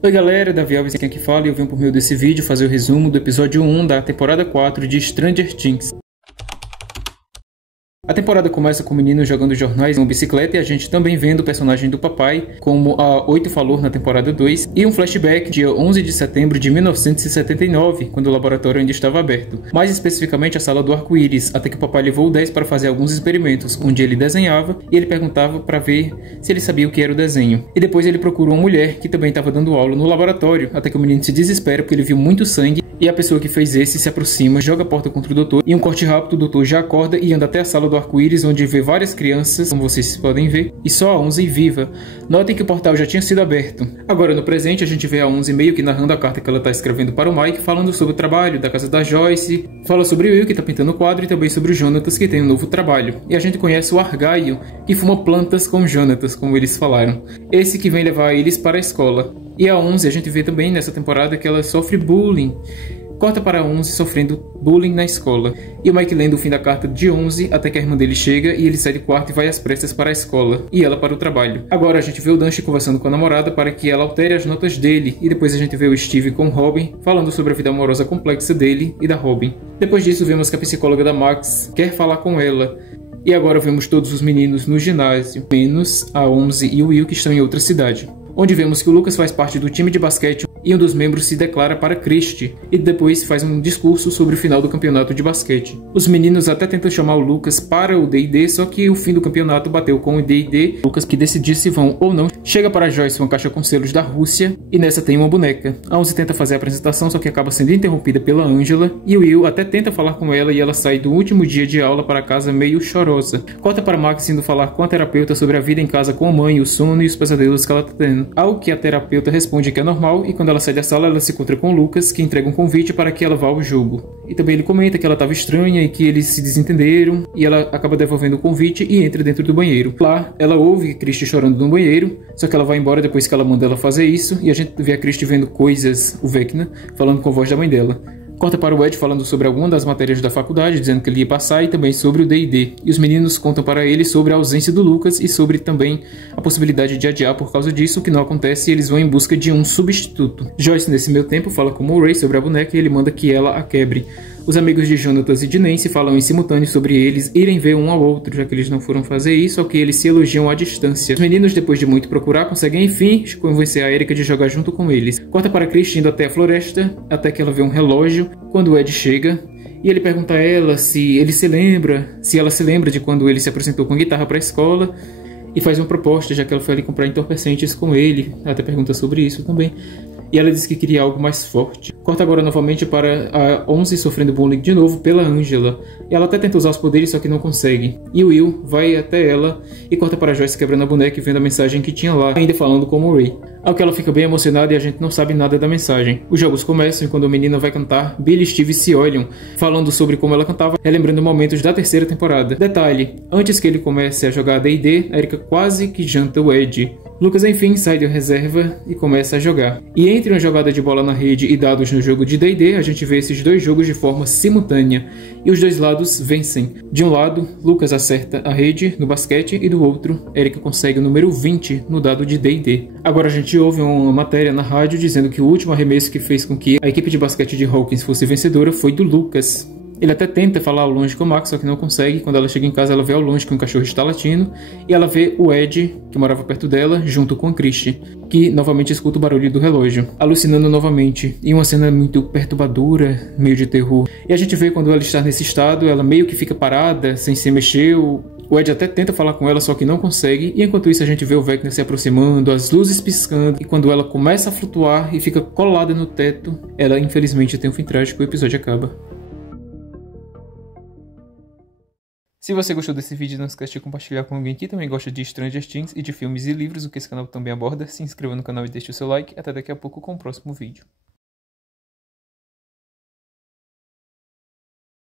Oi galera, Davi Alves aqui que fala e eu venho por meio desse vídeo fazer o resumo do episódio 1 da temporada 4 de Stranger Things. A temporada começa com o menino jogando jornais em uma bicicleta e a gente também vendo o personagem do papai, como a 8 falou na temporada 2, e um flashback dia 11 de setembro de 1979, quando o laboratório ainda estava aberto. Mais especificamente a sala do arco-íris, até que o papai levou o 10 para fazer alguns experimentos, onde ele desenhava e ele perguntava para ver se ele sabia o que era o desenho. E depois ele procurou uma mulher que também estava dando aula no laboratório, até que o menino se desespera porque ele viu muito sangue. E a pessoa que fez esse se aproxima, joga a porta contra o doutor. E um corte rápido, o doutor já acorda e anda até a sala do arco-íris, onde vê várias crianças, como vocês podem ver, e só a Onze viva. Notem que o portal já tinha sido aberto. Agora, no presente, a gente vê a Onze meio que narrando a carta que ela está escrevendo para o Mike, falando sobre o trabalho da casa da Joyce, fala sobre o Will, que está pintando o quadro, e também sobre o Jonatas, que tem um novo trabalho. E a gente conhece o Argyle, que fuma plantas com Jonatas, como eles falaram. Esse que vem levar eles para a escola. E a Onze, a gente vê também nessa temporada que ela sofre bullying. Corta para a Onze sofrendo bullying na escola. E o Mike lendo o fim da carta de Onze até que a irmã dele chega e ele sai do quarto e vai às pressas para a escola. E ela para o trabalho. Agora a gente vê o Dante conversando com a namorada para que ela altere as notas dele. E depois a gente vê o Steve com Robin falando sobre a vida amorosa complexa dele e da Robin. Depois disso vemos que a psicóloga da Max quer falar com ela. E agora vemos todos os meninos no ginásio, menos a Onze e o Will que estão em outra cidade. Onde vemos que o Lucas faz parte do time de basquete e um dos membros se declara para Christie e depois faz um discurso sobre o final do campeonato de basquete. Os meninos até tentam chamar o Lucas para o D&D, só que o fim do campeonato bateu com o D&D. Lucas, que decidir se vão ou não, chega para Joyce uma caixa com selos da Rússia e nessa tem uma boneca. A Onze tenta fazer a apresentação, só que acaba sendo interrompida pela Angela e o Will até tenta falar com ela e ela sai do último dia de aula para casa meio chorosa. Corta para Max indo falar com a terapeuta sobre a vida em casa com a mãe, o sono e os pesadelos que ela tá tendo. Ao que a terapeuta responde que é normal e quando ela sai da sala ela se encontra com o Lucas, que entrega um convite para que ela vá ao jogo. E também ele comenta que ela estava estranha e que eles se desentenderam e ela acaba devolvendo o convite e entra dentro do banheiro. Lá, ela ouve Christie chorando no banheiro, só que ela vai embora depois que ela manda ela fazer isso e a gente vê a Christie vendo coisas, o Vecna, falando com a voz da mãe dela. Corta para o Ed falando sobre alguma das matérias da faculdade, dizendo que ele ia passar, e também sobre o D&D. E os meninos contam para ele sobre a ausência do Lucas e sobre também a possibilidade de adiar por causa disso, o que não acontece, e eles vão em busca de um substituto. Joyce, nesse meio tempo, fala com Murray sobre a boneca e ele manda que ela a quebre. Os amigos de Jonatas e de Nancy falam em simultâneo sobre eles irem ver um ao outro, já que eles não foram fazer isso, ou que eles se elogiam à distância. Os meninos, depois de muito procurar, conseguem enfim convencer a Erika de jogar junto com eles. Corta para Christie indo até a floresta, até que ela vê um relógio, quando o Ed chega, e ele pergunta a ela se ela se lembra de quando ele se apresentou com a guitarra para a escola, e faz uma proposta, já que ela foi ali comprar entorpecentes com ele, ela até pergunta sobre isso também. E ela diz que queria algo mais forte. Corta agora novamente para a Onze sofrendo bullying de novo pela Angela. E ela até tenta usar os poderes, só que não consegue. E o Will vai até ela e corta para Joyce quebrando a boneca e vendo a mensagem que tinha lá, ainda falando com o Ray. Ao que ela fica bem emocionada e a gente não sabe nada da mensagem. Os jogos começam e quando a menina vai cantar, Billy e Steve se olham, falando sobre como ela cantava, relembrando momentos da terceira temporada. Detalhe, antes que ele comece a jogar D&D, a Erika quase que janta o Ed. Lucas enfim sai da reserva e começa a jogar. E entre uma jogada de bola na rede e dados no jogo de D&D, a gente vê esses dois jogos de forma simultânea. E os dois lados vencem. De um lado, Lucas acerta a rede no basquete e do outro, Erika consegue o número 20 no dado de D&D. Agora a gente ouve uma matéria na rádio dizendo que o último arremesso que fez com que a equipe de basquete de Hawkins fosse vencedora foi do Lucas. Ele até tenta falar ao longe com o Max, só que não consegue. Quando ela chega em casa, ela vê ao longe que um cachorro está latindo. E ela vê o Ed, que morava perto dela, junto com a Christie, que novamente escuta o barulho do relógio, alucinando novamente. E uma cena muito perturbadora, meio de terror. E a gente vê quando ela está nesse estado, ela meio que fica parada, sem se mexer. O Ed até tenta falar com ela, só que não consegue. E enquanto isso a gente vê o Vecna se aproximando, as luzes piscando. E quando ela começa a flutuar e fica colada no teto, ela infelizmente tem um fim trágico e o episódio acaba. Se você gostou desse vídeo, não esquece de compartilhar com alguém que também gosta de Stranger Things e de filmes e livros, o que esse canal também aborda. Se inscreva no canal e deixe o seu like. Até daqui a pouco com o próximo vídeo.